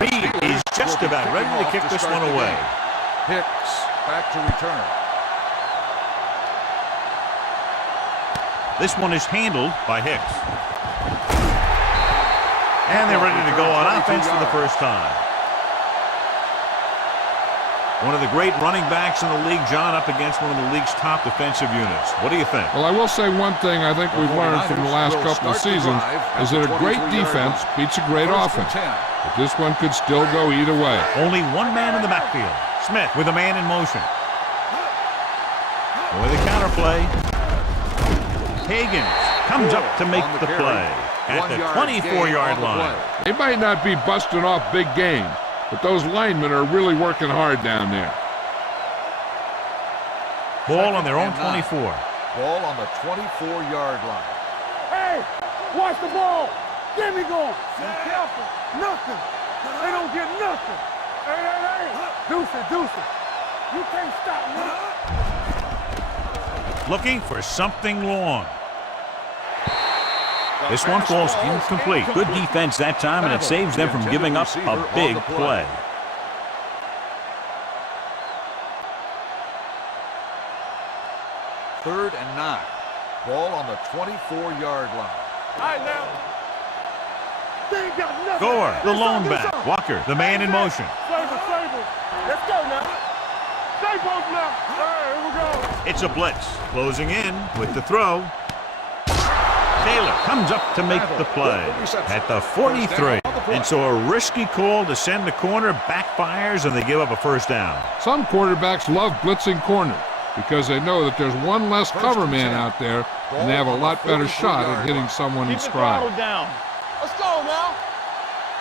Reed is just about ready to kick this one away. Hicks back to return. This one is handled by Hicks. And they're ready to go on offense for the first time. One of the great running backs in the league, John, up against one of the league's top defensive units. What do you think? Well, I will say one thing I think we've learned from the last couple of seasons is that a great defense beats a great offense. But this one could still go either way. Only one man in the backfield. Smith with a man in motion. With a counterplay. Higgins comes up to make the play at the 24-yard line. They might not be busting off big games, but those linemen are really working hard down there. Ball on their own 24. Ball on the 24-yard line. Hey, watch the ball. Get me going. Be careful. Nothing. They don't get nothing. Hey. Deuce it. You can't stop me. Looking for something long. This one falls incomplete. Good defense that time, and it saves them from giving up a big play. Third and 9. Ball on the 24-yard line. All right, now. They ain't got nothing. Gore, the lone back. Walker, the man in motion. Sable. Let's go now. Stay both now. All right, here we go. It's a blitz. Closing in with the throw. Taylor comes up to make the play at the 43. And so a risky call to send the corner backfires, and they give up a first down. Some quarterbacks love blitzing corners because they know that there's one less cover man out there, and they have a lot better shot at hitting someone in stride. Let's go now.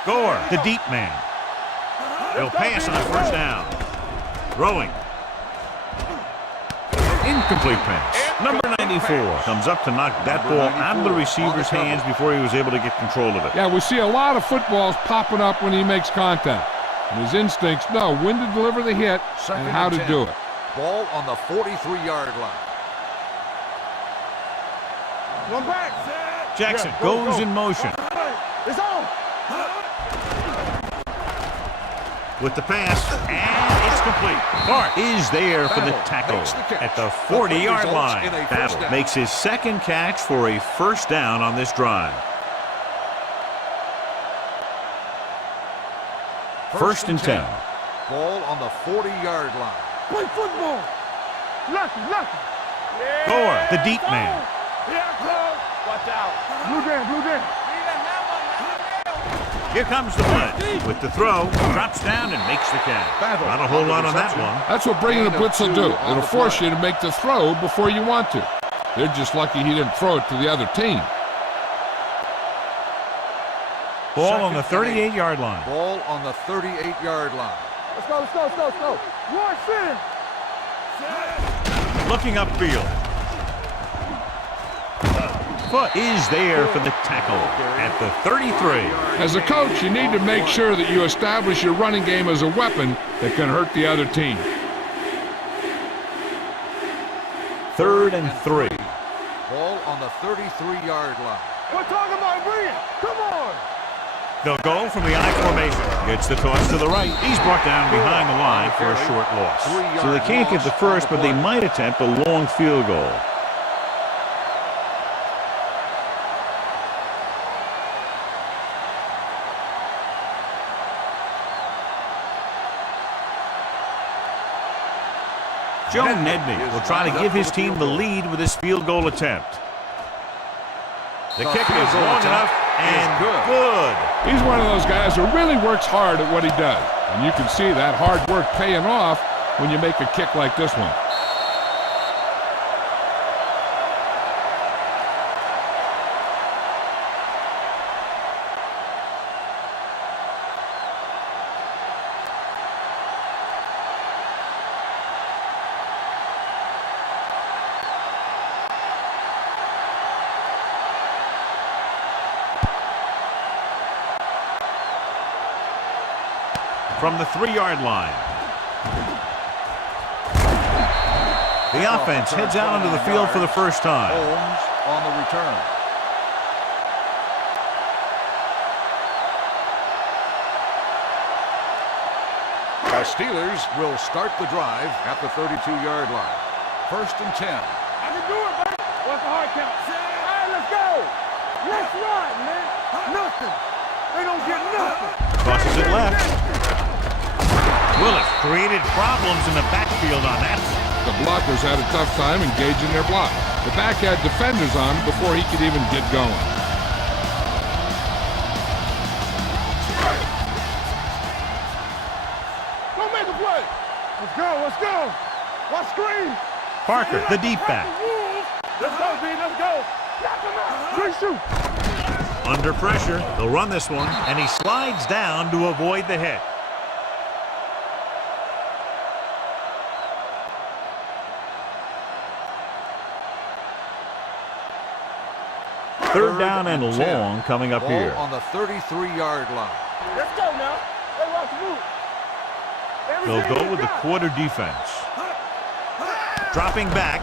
Gore, the deep man. They'll pass on the first down. Throwing. Incomplete pass. Number 94 comes up to knock that ball out of the receiver's hands before he was able to get control of it. Yeah, we see a lot of footballs popping up when he makes contact. And his instincts know when to deliver the hit and how to do it. Ball on the 43-yard line. One back. Jackson goes in motion. It's on. With the pass, and it's complete. Clark is there for the tackle at the 40-yard line. Battle makes his second catch for a first down on this drive. First and 10. Ball on the 40-yard line. Play football. Lucky. Gore, the deep man. Watch out. Blue down. Here comes the blitz. With the throw, drops down and makes the catch. Not a whole lot on that one. That's what bringing the blitz will do. It'll force you to make the throw before you want to. They're just lucky he didn't throw it to the other team. Ball on the 38-yard line. Ball on the 38-yard line. Let's go. One sin. Looking upfield. Foot is there for the tackle at the 33. As a coach, you need to make sure that you establish your running game as a weapon that can hurt the other team. Third and 3. Ball on the 33-yard line. We're talking about bringing. Come on. They'll go from the I formation. Gets the toss to the right. He's brought down behind the line for a short loss. So they can't get the first, but they might attempt a long field goal. Joe Nedney will try to give his team the lead with this field goal attempt. The kick is long enough and good. He's one of those guys who really works hard at what he does. And you can see that hard work paying off when you make a kick like this one. From the 3-yard line. The offense heads out onto the field for the first time. Holmes on the return. The Steelers will start the drive at the 32-yard line. 1st and 10. I can do it, baby. What's the hard count? All right, let's go. Let's ride, man. Nothing. They don't get nothing. Crosses it left. Willis created problems in the backfield on that. The blockers had a tough time engaging their block. The back had defenders on him before he could even get going. Don't make a play. Let's go, let's go. Watch screen. Parker, the deep back. Let's go, B, let's go. Knock him out. Great shoot. Under pressure, they'll run this one, and he slides down to avoid the hit. Third down and long coming up here. On the 33-yard line. Let's go now. Hey, watch the move. They'll go with the quarter defense. Dropping back.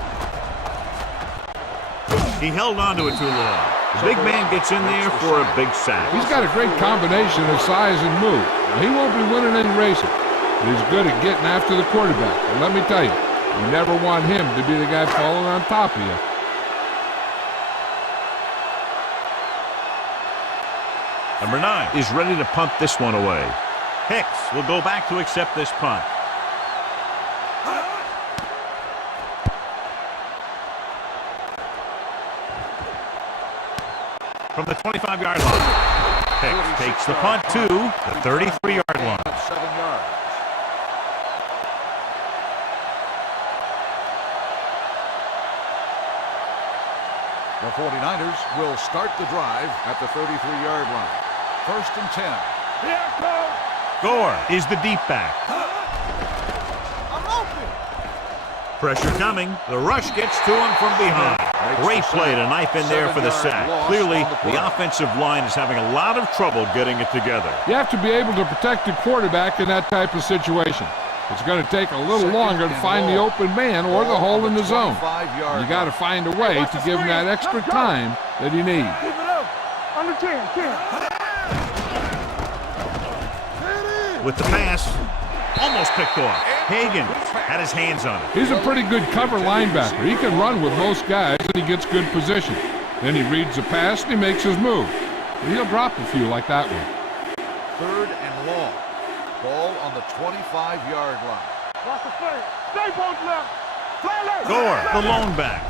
He held on to it too long. The big man gets in there for a big sack. He's got a great combination of size and move. Now, he won't be winning any races, but he's good at getting after the quarterback. And let me tell you, you never want him to be the guy falling on top of you. Number 9 is ready to punt this one away. Hicks will go back to accept this punt. From the 25-yard line. Hicks takes the punt to the 33-yard line. 7 yards. The 49ers will start the drive at the 33-yard line. 1st and 10. Here it comes. Gore is the deep back. I'm open. Pressure coming. The rush gets to him from behind. Great play to knife in there for the sack. Clearly, the offensive line is having a lot of trouble getting it together. You have to be able to protect the quarterback in that type of situation. It's going to take a little longer to find the open man or the hole in the zone. You got to find a way to give him that extra time that he needs. Keep it up. Under 10. With the pass, almost picked off. Hagan had his hands on it. He's a pretty good cover linebacker. He can run with most guys and he gets good position. Then he reads the pass and he makes his move. And he'll drop a few like that one. 3rd and long. Ball on the 25-yard line. Watch the play. Stay both left. Play left. Gore, the lone back.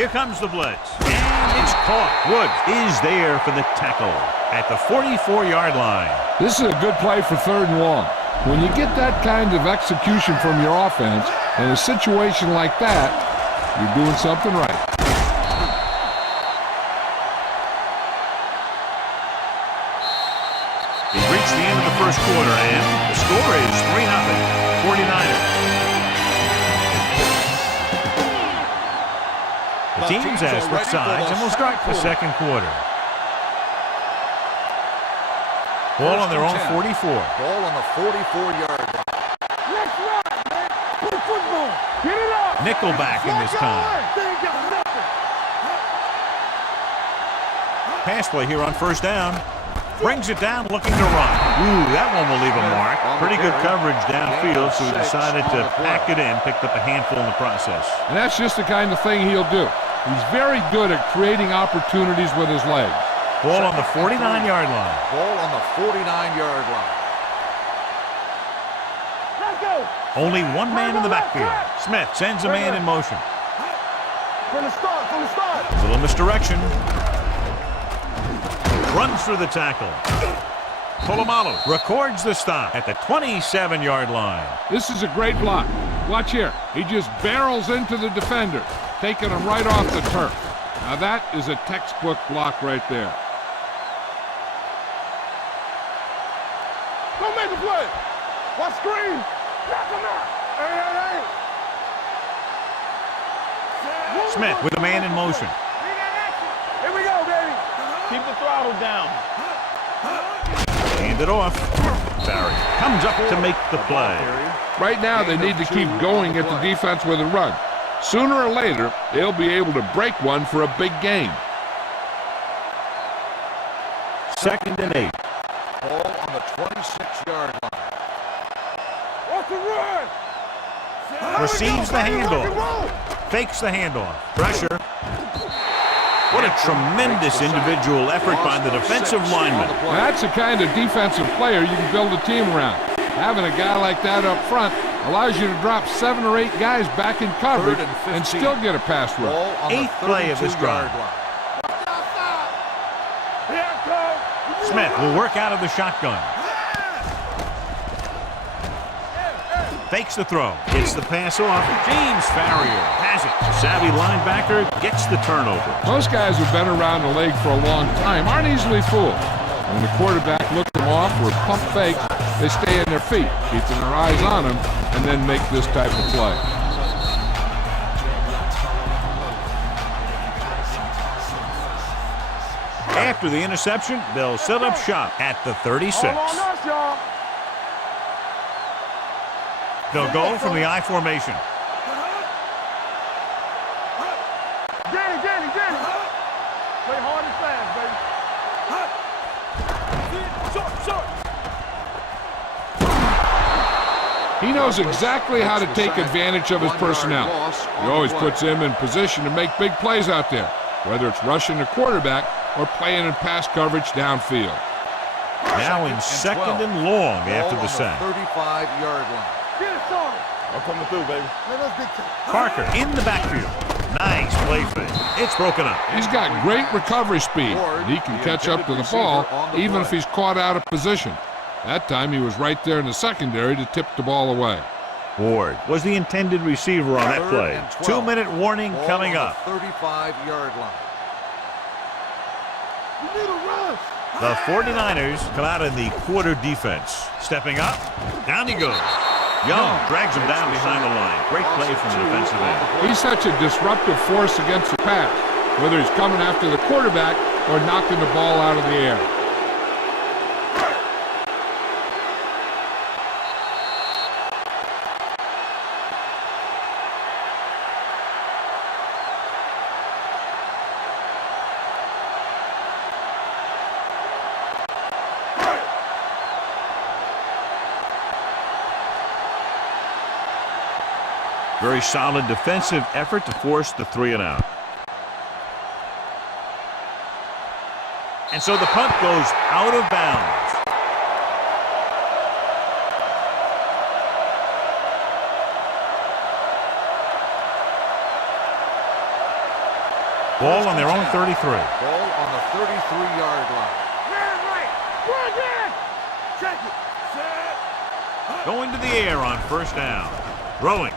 Here comes the blitz. And it's caught. Woods is there for the tackle at the 44-yard line. This is a good play for 3rd and long. When you get that kind of execution from your offense in a situation like that, you're doing something right. We've reached the end of the first quarter, and the score is 3-0, 49ers. The teams ask what sides, and we'll start the second quarter. Ball on their own 44. Ball on the 44-yard line. Let's ride, man. Play football. Get it up. Nickelback in this time. They ain't got nothing. Pass play here on 1st down. Brings it down, looking to run. Ooh, that one will leave a mark. Pretty good coverage downfield, so he decided to pack it in, picked up a handful in the process. And that's just the kind of thing he'll do. He's very good at creating opportunities with his legs. Ball on the 49-yard line. Ball on the 49-yard line. Let's go. Only one man in the backfield. Smith sends a man in motion. From the start, from the start. Little misdirection. Runs through the tackle. Polamalu records the stop at the 27-yard line. This is a great block. Watch here. He just barrels into the defender, taking him right off the turf. Now that is a textbook block right there. Don't make a play. Watch screen. Knock him out. Hey. Smith with a man in motion. Here we go, baby. Keep the throttle down. Hand it off. Barry comes up to make the play. Right now they need to keep going at the defense with a run. Sooner or later, they'll be able to break one for a big gain. 2nd and 8. Ball on the 26-yard line. Watch the run. Receives the handoff. Fakes the handoff. Pressure. What a tremendous individual effort by the defensive lineman. That's the kind of defensive player you can build a team around. Having a guy like that up front allows you to drop 7 or 8 guys back in coverage and still get a pass rush. 8th play of this drive. Smith will work out of the shotgun. Fakes the throw. Gets the pass off. James Farrier has it. Savvy linebacker gets the turnover. Most guys who've been around the league for a long time aren't easily fooled. When the quarterback looks them off or pump fakes, they stay in their feet, keeping their eyes on them, and then make this type of play. After the interception, they'll set up shop at the 36. They'll go from the I formation. Danny. Play hard and fast, baby. Short. He knows exactly how to take advantage of his personnel. He always puts him in position to make big plays out there, whether it's rushing the quarterback or playing in pass coverage downfield. Now in second and long after the sack. 35-yard line. Get it started. I'm coming through, baby. Parker in the backfield. Nice play fake. It's broken up. He's got great recovery speed, and he can catch up to the ball even if he's caught out of position. That time he was right there in the secondary to tip the ball away. Ward was the intended receiver on that play. 2-minute warning coming up. 35-yard line. You need a rush. The 49ers come out in the quarter defense. Stepping up. Down he goes. Young drags him down behind the line. Great play from the defensive end. He's such a disruptive force against the pass, whether he's coming after the quarterback or knocking the ball out of the air. Very solid defensive effort to force the 3-and-out. And so the punt goes out of bounds. Ball on their own 33. Ball on the 33-yard line. Check it. Going to the air on first down. Throwing.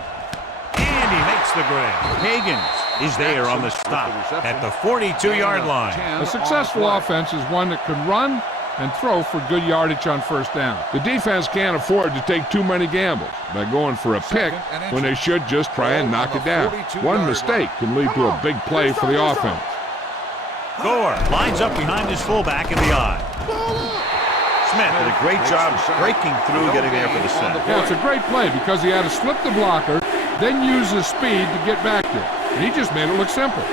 And he makes the grab. Higgins is there on the stop at the 42-yard line. A successful offense is one that can run and throw for good yardage on first down. The defense can't afford to take too many gambles by going for a pick when they should just try and knock it down. One mistake can lead to a big play for the offense. Gore lines up behind his fullback in the eye. Smith did a great job breaking through, getting there for the sack. Yeah, it's a great play because he had to slip the blocker, then use his speed to get back there. And he just made it look simple.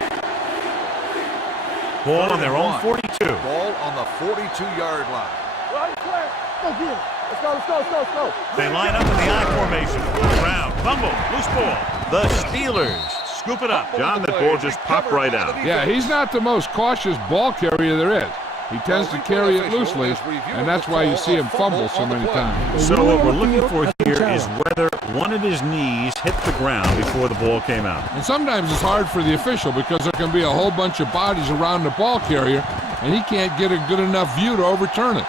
Ball on their own 42. Ball on the 42-yard line. Go get it. Let's go. They line up in the I formation. Brown, fumble, loose ball. The Steelers scoop it up. John, that ball just popped right out. Yeah, he's not the most cautious ball carrier there is. He tends to carry it loosely, and that's why you see him fumble so many times. So what we're looking for here is whether one of his knees hit the ground before the ball came out. And sometimes it's hard for the official because there can be a whole bunch of bodies around the ball carrier, and he can't get a good enough view to overturn it.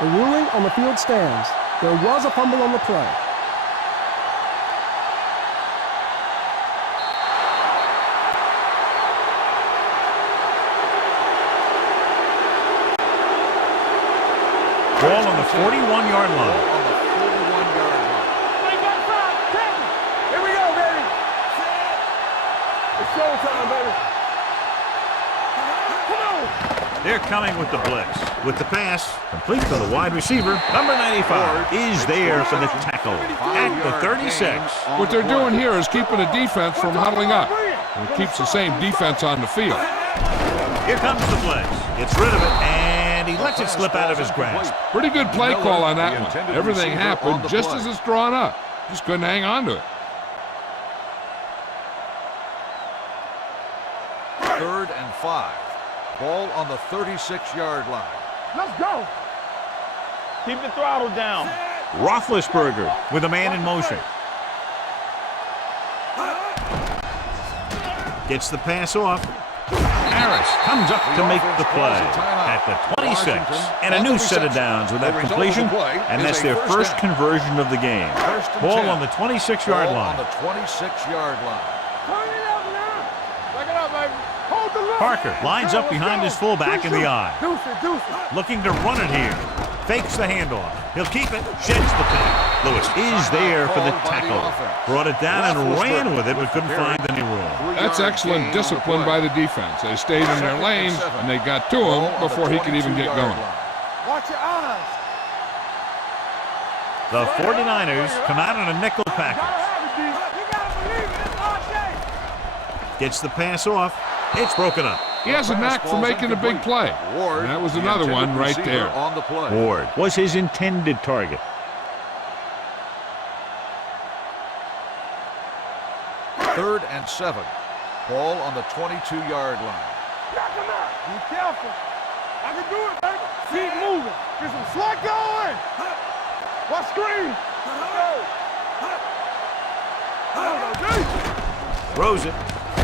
The ruling on the field stands. There was a fumble on the play. Ball on the 41-yard line. Here we go, baby. It's showtime, baby. Come on. They're coming with the blitz. With the pass, complete to the wide receiver. Number 95 is there for the tackle at the 36. What they're doing here is keeping the defense from huddling up. It keeps the same defense on the field. Here comes the blitz. Gets rid of it, and he lets it slip out of his grasp. Pretty good play call on that one. Everything happened just as it's drawn up. Just couldn't hang on to it. 3rd and 5. Ball on the 36-yard line. Let's go. Keep the throttle down. Roethlisberger with a man in motion. Gets the pass off. Harris comes up to make the play at the 26. And a new set of downs with that completion. And that's their first conversion of the game. Ball on the 26-yard line. On the 26-yard line. Turn it up now. Back it up, baby. Hold the line. Parker lines up behind his fullback in the eye. Deuce it. Looking to run it here. Fakes the handoff. He'll keep it. Sheds the pass. Lewis is there for the tackle. Brought it down and ran with it, but couldn't find any room. That's excellent discipline by the defense. They stayed in their lanes, and they got to him before he could even get going. Watch your eyes. The 49ers come out on a nickel package. You gotta believe it. It's RJ. Gets the pass off. It's broken up. He has a knack for making a big play. And that was another one right there. On the play. Ward was his intended target. 3rd and 7. Ball on the 22-yard line. Knock him out. Be careful. I can do it, baby. Keep moving. Get some slack going. Watch screen. Throws it.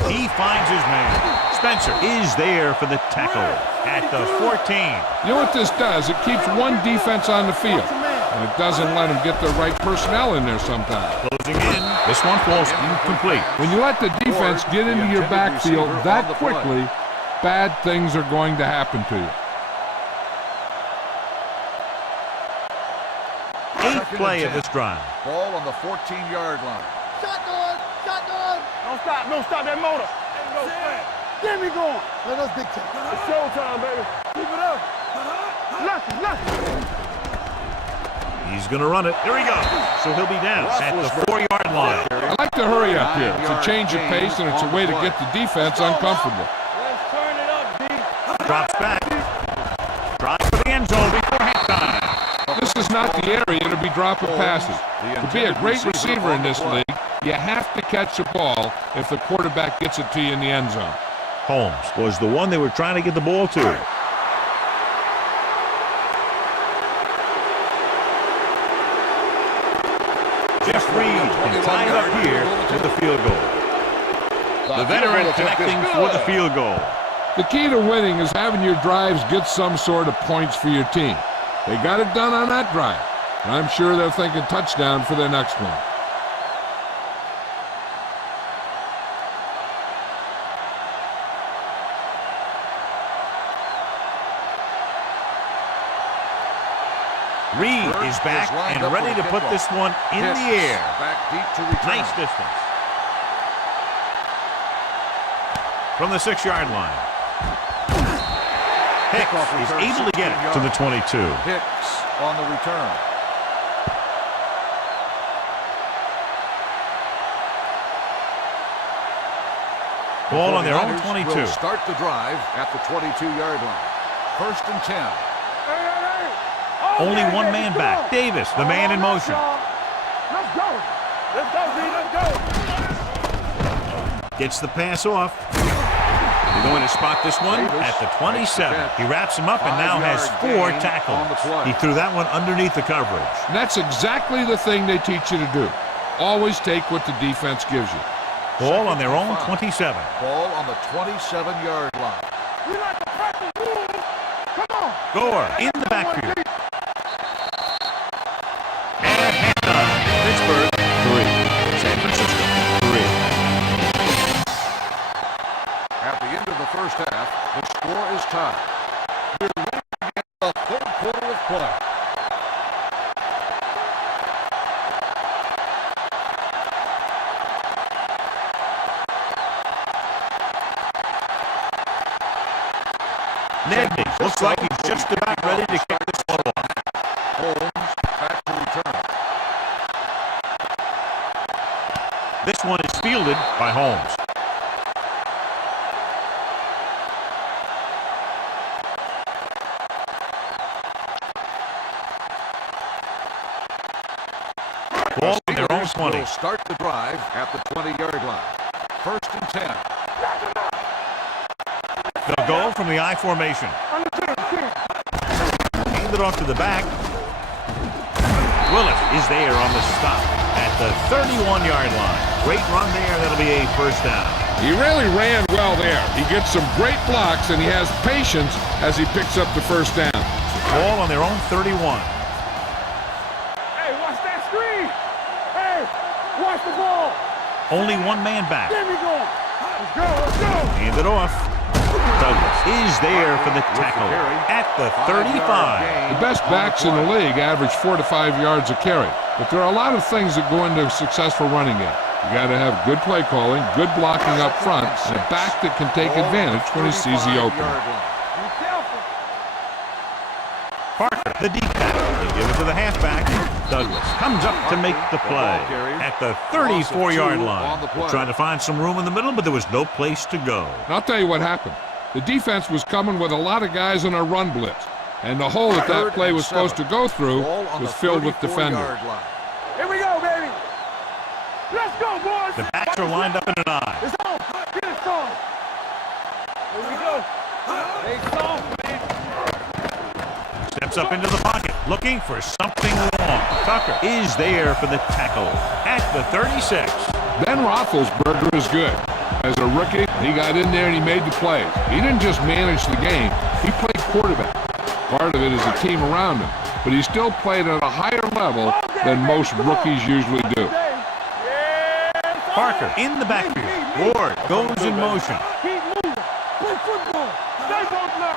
He finds his man. Spencer is there for the tackle at the 14. You know what this does? It keeps one defense on the field, and it doesn't let them get the right personnel in there sometimes. Closing in. This one falls incomplete. When you let the defense get into your backfield that quickly, bad things are going to happen to you. 8th play of this drive. Ball on the 14-yard line. Shotgun. Don't stop that motor. Get me going. Let us dictate. It's showtime, baby. Keep it up. Nothing. He's going to run it. There he goes. So he'll be down at the 4-yard line. I like to hurry up here. It's a change of pace, and it's a way to get the defense uncomfortable. Let's turn it up, D. Drops back. Drives for the end zone before halftime. This is not the area to be dropping passes. To be a great receiver in this league, you have to catch the ball if the quarterback gets it to you in the end zone. Holmes was the one they were trying to get the ball to. Jeff Reed can tie it up here with the field goal. The veteran connecting for the field goal. The key to winning is having your drives get some sort of points for your team. They got it done on that drive, and I'm sure they're thinking touchdown for their next one. Reed is back and ready to put this one in the air. Back deep to return. Nice distance. From the 6-yard line. Hicks is able to get it to the 22. Hicks on the return. Ball on their own 22. Will start the drive at the 22-yard line. 1st and 10. Only one man back. Davis, the man in motion. Let's go. Let's go, D. Let's go. Gets the pass off. They're going to spot this one at the 27. He wraps him up and now has 4 tackles. He threw that one underneath the coverage. And that's exactly the thing they teach you to do. Always take what the defense gives you. Ball on their own 27. Ball on the 27-yard line. We like to practice rules. Come on. Gore in the backfield. And halftime. Pittsburgh 3. San Francisco 3. At the end of the first half, the score is tied. We're ready to begin the 3rd quarter of play. Nedney Looks like he's just about ready to kick this one off. Holmes back to return. This one is fielded by Holmes. Ball on their own 20. Will start the drive at the 20-yard line. 1st and 10. They'll go from the I formation. Hand it off to the back. Willis is there on the stop at the 31-yard line. Great run there. That'll be a 1st down. He really ran well there. He gets some great blocks, and he has patience as he picks up the 1st down. Ball on their own 31. Hey, watch that screen. Hey, watch the ball. Only one man back. Get me going. Let's go, let's go. Hand it off. Douglas is there for the tackle at the 35. The best backs in the league average 4 to 5 yards a carry. But there are a lot of things that go into a successful running game. You got to have good play calling, good blocking up front, and a back that can take advantage when he sees the opening. Be careful. Parker, the deep tackle. They give it to the halfback. Douglas comes up to make the play at the 34-yard line. They're trying to find some room in the middle, but there was no place to go. And I'll tell you what happened. The defense was coming with a lot of guys in a run blitz, and the hole that play was supposed to go through was filled with defenders. Here we go, baby. Let's go, boys. The backs are lined up in an I. It's on. Get it on. Here we go. Hey, soft, man. Steps up into the pocket, looking for something long. Tucker is there for the tackle at the 36. Ben Roethlisberger is good. As a rookie, he got in there and he made the plays. He didn't just manage the game, he played quarterback. Part of it is the team around him, but he still played at a higher level than most rookies usually do. Parker in the backfield. Ward goes in motion. Keep moving. Play football. Stay both now.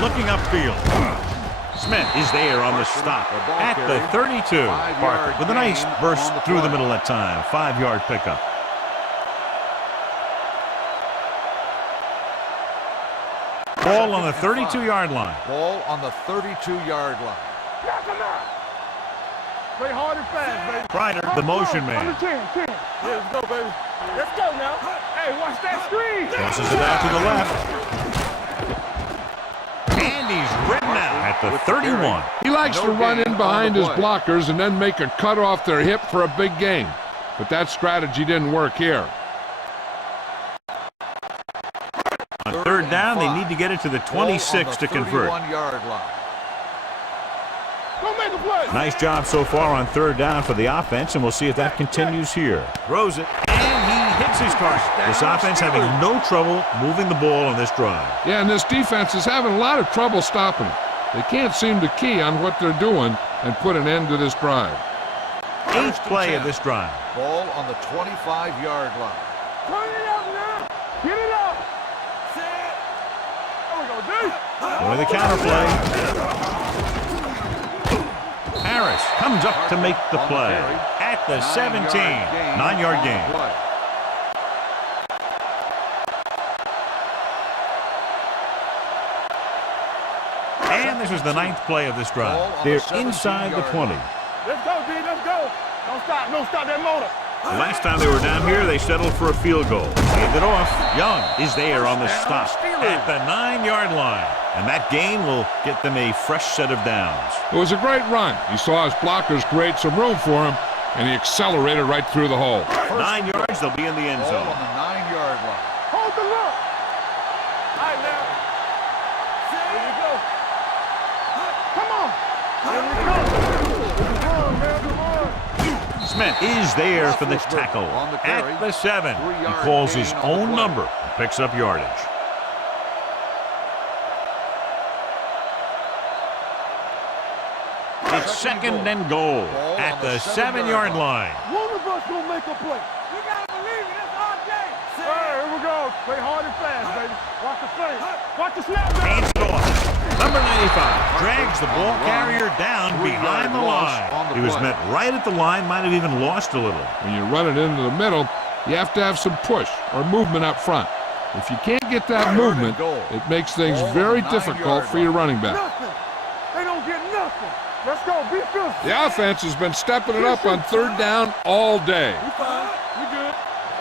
Looking upfield. Smith is there on the stop at the 32. Parker with a nice burst through the middle that time. 5-yard pickup. Ball on the 32-yard line. Ball on the 32-yard line. Play hard and fast, baby. Ryder, the motion man. Under 10. Yeah, let's go, baby. Let's go now. Hey, watch that screen. Passes it out to the left. And he's ridden out at the 31. He likes to run in behind his blockers and then make a cut off their hip for a big gain. But that strategy didn't work here. On 3rd down, they need to get it to the 26 to convert. 31-yard line. Go make a play. Nice job so far on 3rd down for the offense, and we'll see if that continues here. Throws it, and he hits his target. This offense having no trouble moving the ball on this drive. Yeah, and this defense is having a lot of trouble stopping it. They can't seem to key on what they're doing and put an end to this drive. 8th play of this drive. Ball on the 25-yard line. Turn it up now. Get it up. There we go, dude. With a counter play. Harris comes up to make the play at the 17. 9-yard gain. And this is the 9th play of this drive. They're inside the 20. Let's go, D. Let's go. Don't stop. Don't stop that motor. The last time they were down here, they settled for a field goal. Hand it off. Young is there on the stop at the 9-yard line. And that gain will get them a fresh set of downs. It was a great run. He saw his blockers create some room for him, and he accelerated right through the hole. 9 yards, they'll be in the end Ball zone. on the 9-yard line. Hold the look. All right, now. Here we go. Come on. Here we go. Come on, man. Come on. Smith is there for the tackle at the 7. He calls his own number and picks up yardage. It's 2nd and goal at the 7-yard line. One of us gonna make a play. You gotta believe it. It's our day. Hey, here we go. Play hard and fast, baby. Watch the play. Watch the snap. Hands it off. Number 95 drags the ball carrier down behind the line. He was met right at the line, might have even lost a little. When you run it into the middle, you have to have some push or movement up front. If you can't get that movement, it makes things very difficult for your running back. Nothing. They don't get nothing. Let's go. Be physical. The offense has been stepping it up on third down all day. We fine. We good.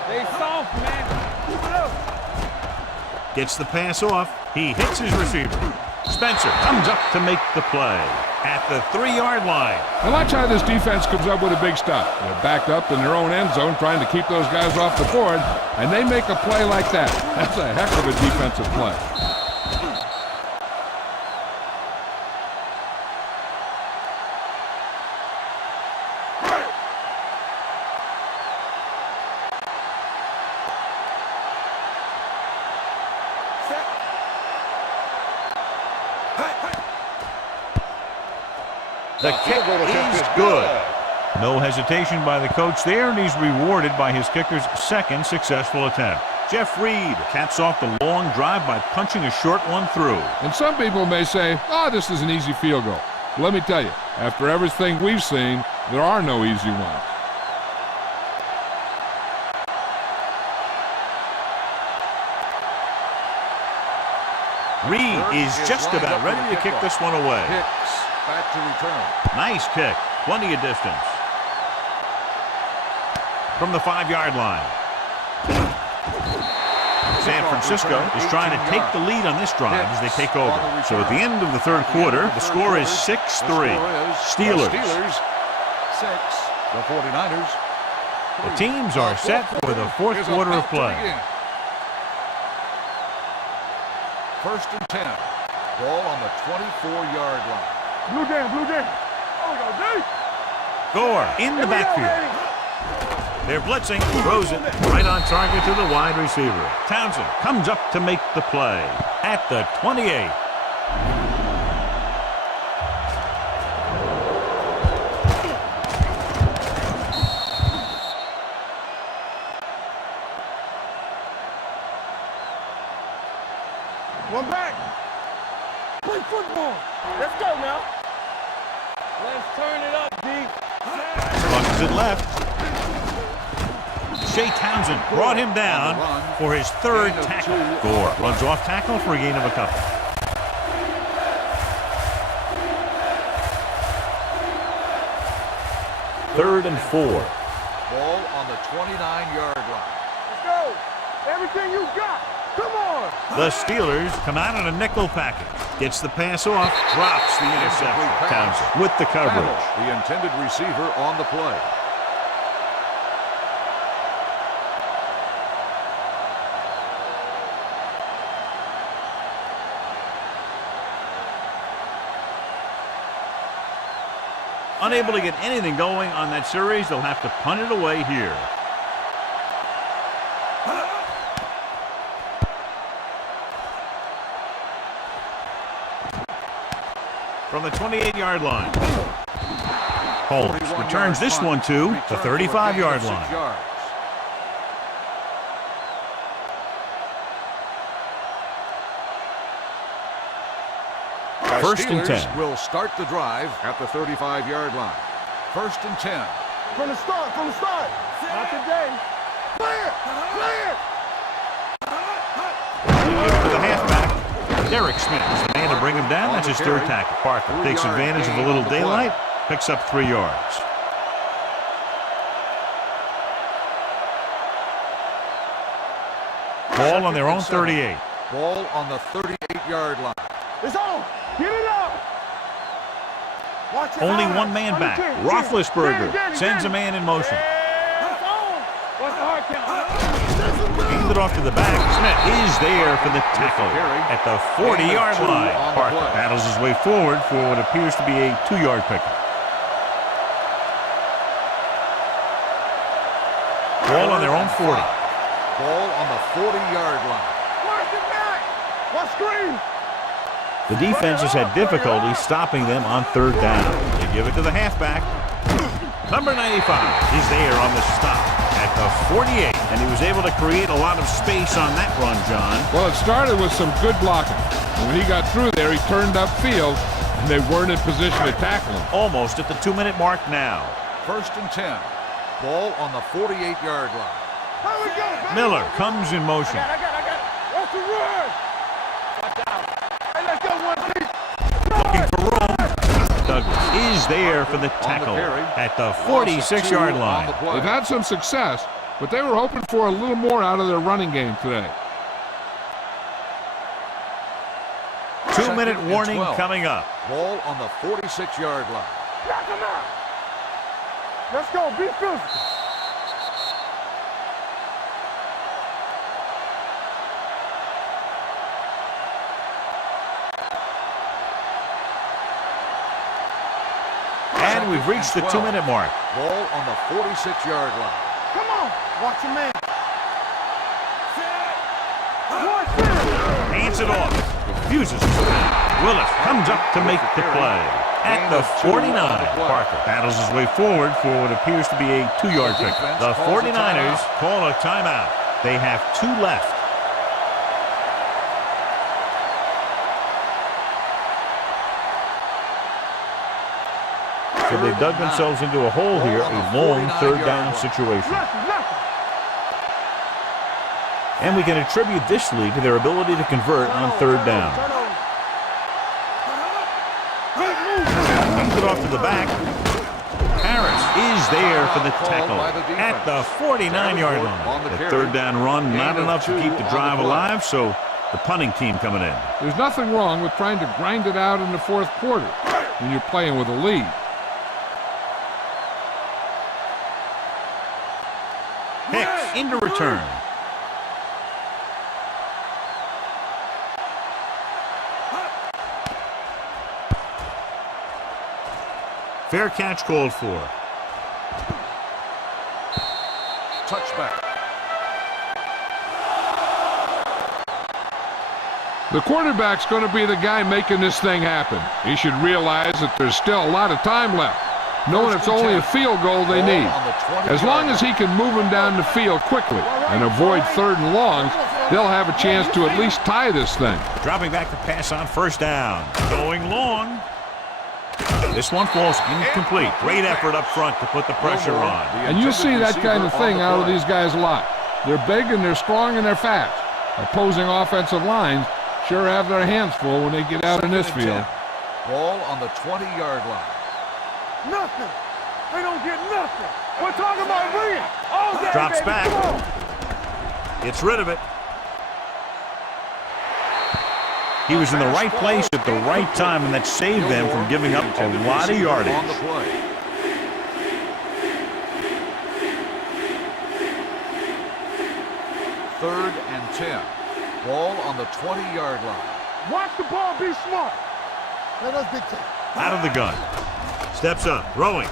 They soft, man. Keep it up. Gets the pass off. He hits his receiver. Spencer comes up to make the play at the 3-yard line. And watch how this defense comes up with a big stop. They're backed up in their own end zone trying to keep those guys off the board, and they make a play like that. That's a heck of a defensive play. The kick is good. No hesitation by the coach there, and he's rewarded by his kicker's second successful attempt. Jeff Reed caps off the long drive by punching a short one through. And some people may say, oh, this is an easy field goal. But let me tell you, after everything we've seen, there are no easy ones. Reed is just about ready to kick this one away. Back to return. Nice kick. Plenty of distance. From the 5-yard line. San Francisco is trying to take the lead on this drive as they take over. So at the end of the third quarter, the score is 6-3. Steelers. 6. The 49ers. The teams are set for the fourth quarter of play. First and 10. Ball on the 24-yard line. Blue jam, blue jam. Oh, we go deep. Gore in the backfield. They're blitzing, throws it right on target to the wide receiver. Townsend comes up to make the play at the 28. One back. Play football. Let's go now. Let's turn it up, D. Bucks it left. Shea Townsend brought him down for his third tackle. Gore runs off tackle for a gain of a couple. Third and 4. Ball on the 29-yard line. Let's go. Everything you got. Come on. The Steelers come out in a nickel package. Gets the pass off, drops the interception. Townsend with the coverage. The intended receiver on the play. Unable to get anything going on that series, they'll have to punt it away here. From the 28-yard line. Holmes returns this one to the 35-yard line. First and 10. Will start the drive at the 35-yard line. First and 10. From the start, from the start. Not today. Clear, clear. To the halfback, Derek Smith is the man to bring him down. That's his third tackle. Parker takes advantage of a little daylight, picks up 3 yards. Ball on their own 38. Ball on the 38-yard line. It's on. Get it up. Watch it. Only one man back. Roethlisberger sends a man in motion. It's on. What's the hard count? Hands it off to the back. Smith is there for the tackle at the 40-yard line. Parker battles his way forward for what appears to be a 2-yard pickup. Ball on their own 40. Ball on the 40-yard line. Watch it back. Watch screen. The defense has had difficulty stopping them on third down. They give it to the halfback. Number 95 is there on the stop at the 48, and he was able to create a lot of space on that run, John. Well, it started with some good blocking. And when he got through there, he turned upfield, and they weren't in position to tackle him. Almost at the 2-minute mark now. First and 10. Ball on the 48-yard line. Here we go. Miller comes in motion. I got it. is there for the tackle at the 46-yard line. They've had some success, but they were hoping for a little more out of their running game today. 2-minute warning coming up. Ball on the 46-yard line. Knock him out. Let's go. Be physical. And we've reached the 2-minute mark. Ball on the 46-yard line. Come on. Watch your man. Hands it off. Refuses to spin. Willis comes up to make the play at the 49. Parker battles his way forward for what appears to be a 2-yard pickup. The 49ers call a timeout. They have 2 left. So they've dug themselves into a hole here, a long 3rd down situation. And we can attribute this lead to their ability to convert on 3rd down. Comes it off to the back. Harris is there for the tackle at the 49-yard line. The 3rd down run, not enough to keep the drive alive, so the punting team coming in. There's nothing wrong with trying to grind it out in the 4th quarter when you're playing with a lead. Hicks into return. Fair catch called for. Touchback. The quarterback's going to be the guy making this thing happen. He should realize that there's still a lot of time left, knowing it's only a field goal they need. As long as he can move them down the field quickly and avoid 3rd and longs, they'll have a chance to at least tie this thing. Dropping back to pass on 1st down. Going long. This one falls incomplete. Great effort up front to put the pressure on. And you see that kind of thing out of these guys a lot. They're big and they're strong and they're fast. Opposing offensive lines sure have their hands full when they get out in this field. Ball on the 20-yard line. Nothing. They don't get nothing. We're talking about bringing. All day, Drops baby. back. Come on. Gets rid of it. He was in the right place at the right time, and that saved them from giving up a lot of yardage. On the play. Third and 10. Ball on the 20-yard line. Watch the ball. Be smart. Let us dictate. Out of the gun. Steps up. Throwing.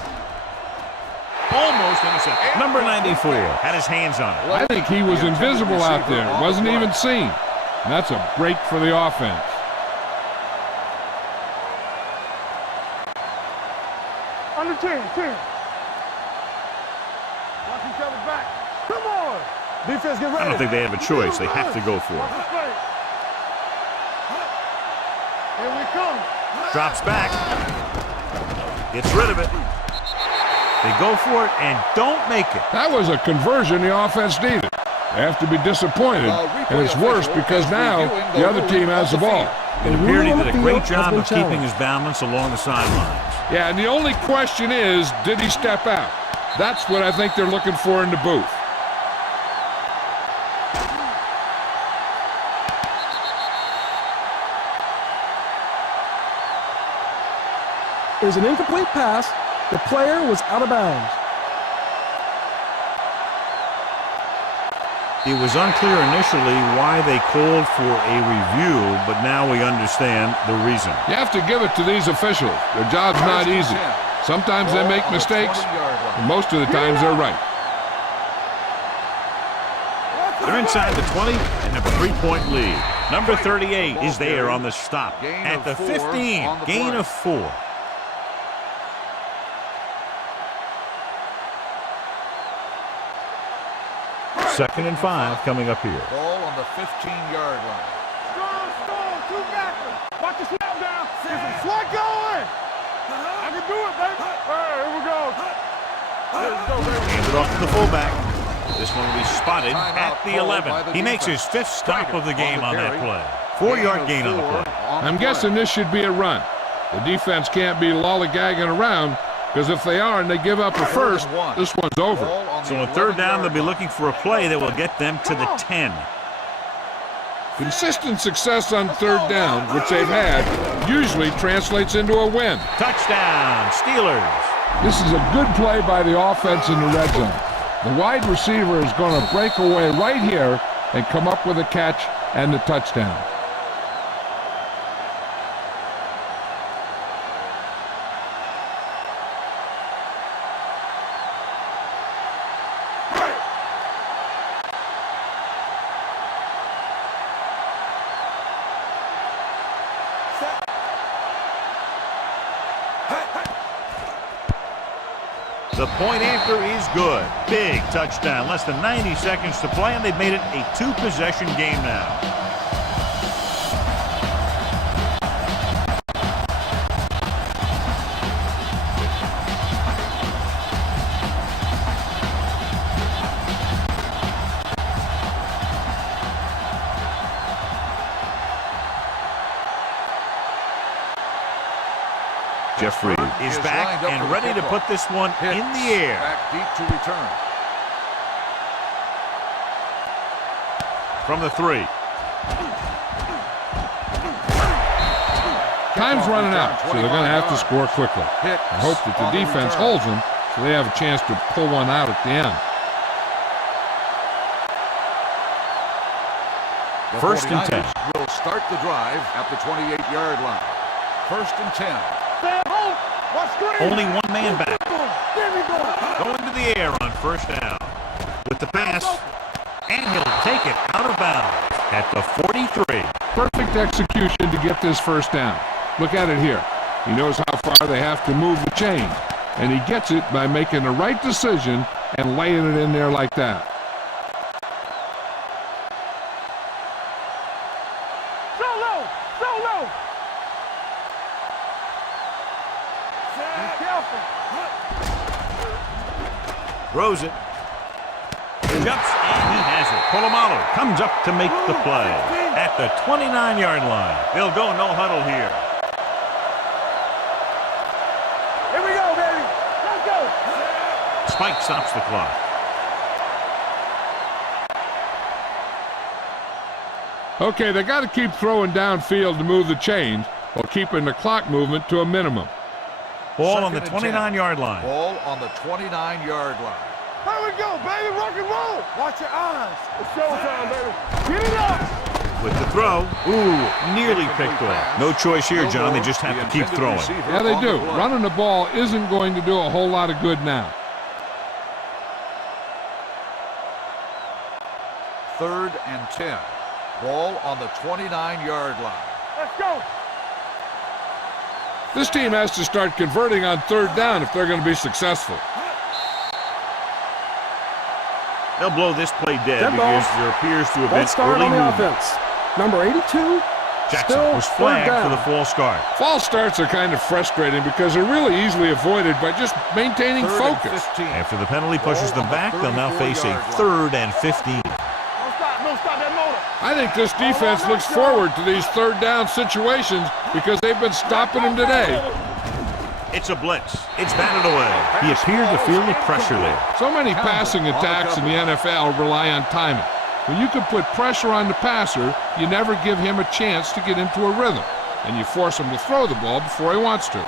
Almost intercepted. Number 94 had his hands on it. I think he was invisible out there. Wasn't even seen. And that's a break for the offense. Under 10. Watch each other back. Come on. Defense, get ready. I don't think they have a choice. They have to go for it. Here we come. Drops back. Gets rid of it. They go for it and don't make it. That was a conversion the offense needed. They have to be disappointed, and it's worse because now the other team has the ball. It appeared he did a great job of keeping his balance along the sidelines. Yeah, and the only question is, did he step out? That's what I think they're looking for in the booth. It was an incomplete pass. The player was out of bounds. It was unclear initially why they called for a review, but now we understand the reason. You have to give it to these officials. Their job's not easy. Sometimes they make mistakes, and most of the times they're right. They're inside the 20 and have a 3-point lead. Number 38 is there on the stop at the 15. Gain of 4. Second and 5 coming up here. Ball on the 15-yard line. Strong, 2 backers. Watch the snap down. There's a slot going. I can do it, baby. All right, here we go. Let's go, baby. Hands it off to the fullback. This one will be spotted at the 11. He makes his 5th stop of the game on that play. 4-yard gain on the play. I'm guessing this should be a run. The defense can't be lollygagging around, because if they are and they give up a first, this one's over. So on third down, they'll be looking for a play that will get them to the 10. Consistent success on third down, which they've had, usually translates into a win. Touchdown, Steelers. This is a good play by the offense in the red zone. The wide receiver is going to break away right here and come up with a catch and the touchdown. The point after is good. Big touchdown. Less than 90 seconds to play, and they've made it a two-possession game now. Jeffrey is back and ready to put this one in the air. Back deep to return. From the 3. Time's running out, so they're going to have to score quickly. I hope that the defense holds them so they have a chance to pull one out at the end. First and 10. Will start the drive at the 28-yard line. First and 10. Only one man back. Going to the air on first down. With the pass, and he'll take it out of bounds at the 43. Perfect execution to get this first down. Look at it here. He knows how far they have to move the chain, and he gets it by making the right decision and laying it in there like that. Throws it. Jumps, and he has it. Polamalu comes up to make the play at the 29-yard line. They'll go no huddle here. Here we go, baby. Let's go. Spike stops the clock. Okay, they got to keep throwing downfield to move the chains while keeping the clock movement to a minimum. Ball on the 29-yard line. Ball on the 29-yard line. Here we go, baby. Rock and roll. Watch your eyes. It's showtime, baby. Get it up. With the throw. Ooh, nearly picked off. No choice here, John. They just have to keep throwing. Yeah, they do. Running the ball isn't going to do a whole lot of good now. Third and 10. Ball on the 29-yard line. Let's go. This team has to start converting on third down if they're going to be successful. They'll blow this play dead Dead because ball. there appears to have False been start early on the movement. offense. Number 82. Jackson Still was third flagged down. for the false start. False starts are kind of frustrating because they're really easily avoided by just maintaining Third and focus. 15. After the penalty pushes Ball them on the back, they'll now face a 34-yard line. 3rd and 15. Don't stop that motor. I think this defense looks forward to these third down situations because they've been stopping them today. It's a blitz. It's batted away. He appeared to feel the pressure there. So many passing attacks in the NFL rely on timing. When you can put pressure on the passer, you never give him a chance to get into a rhythm, and you force him to throw the ball before he wants to.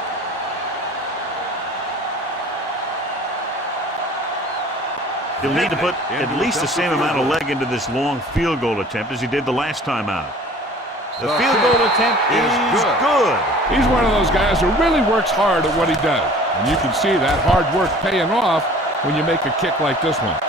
He'll need to put at least the same amount of leg into this long field goal attempt as he did the last time out. The field goal attempt is good. He's one of those guys who really works hard at what he does, and you can see that hard work paying off when you make a kick like this one.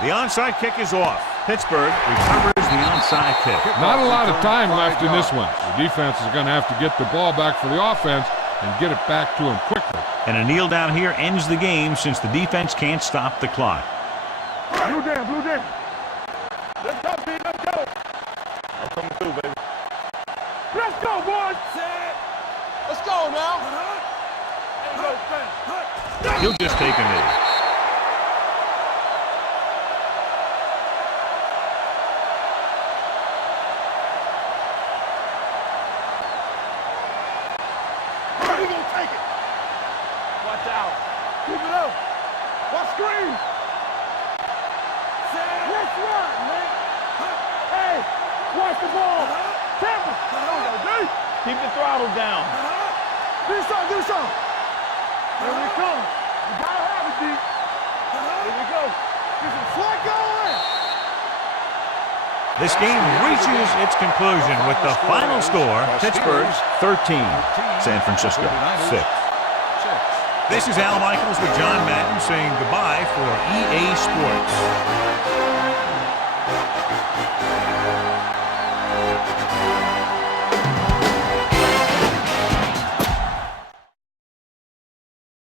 The onside kick is off. Pittsburgh recovers the onside kick. Not a lot of time left in this one. The defense is going to have to get the ball back for the offense and get it back to him quickly. And a kneel down here ends the game since the defense can't stop the clock. Blue down, blue down. Let's go, B, let's go. Let's go, boys. Let's go now. Ain't no thing. He'll just take a knee. We gonna take it. Watch out. Keep it up. Watch screen. Let's run, man. Hey, watch the ball. Tampa. Keep the throttle down. Do something, do something. Here we come. You gotta have it, D. Here we go. Get some foot going. This game reaches its conclusion with the final score, Pittsburgh 13, San Francisco 6. This is Al Michaels with John Madden saying goodbye for EA Sports.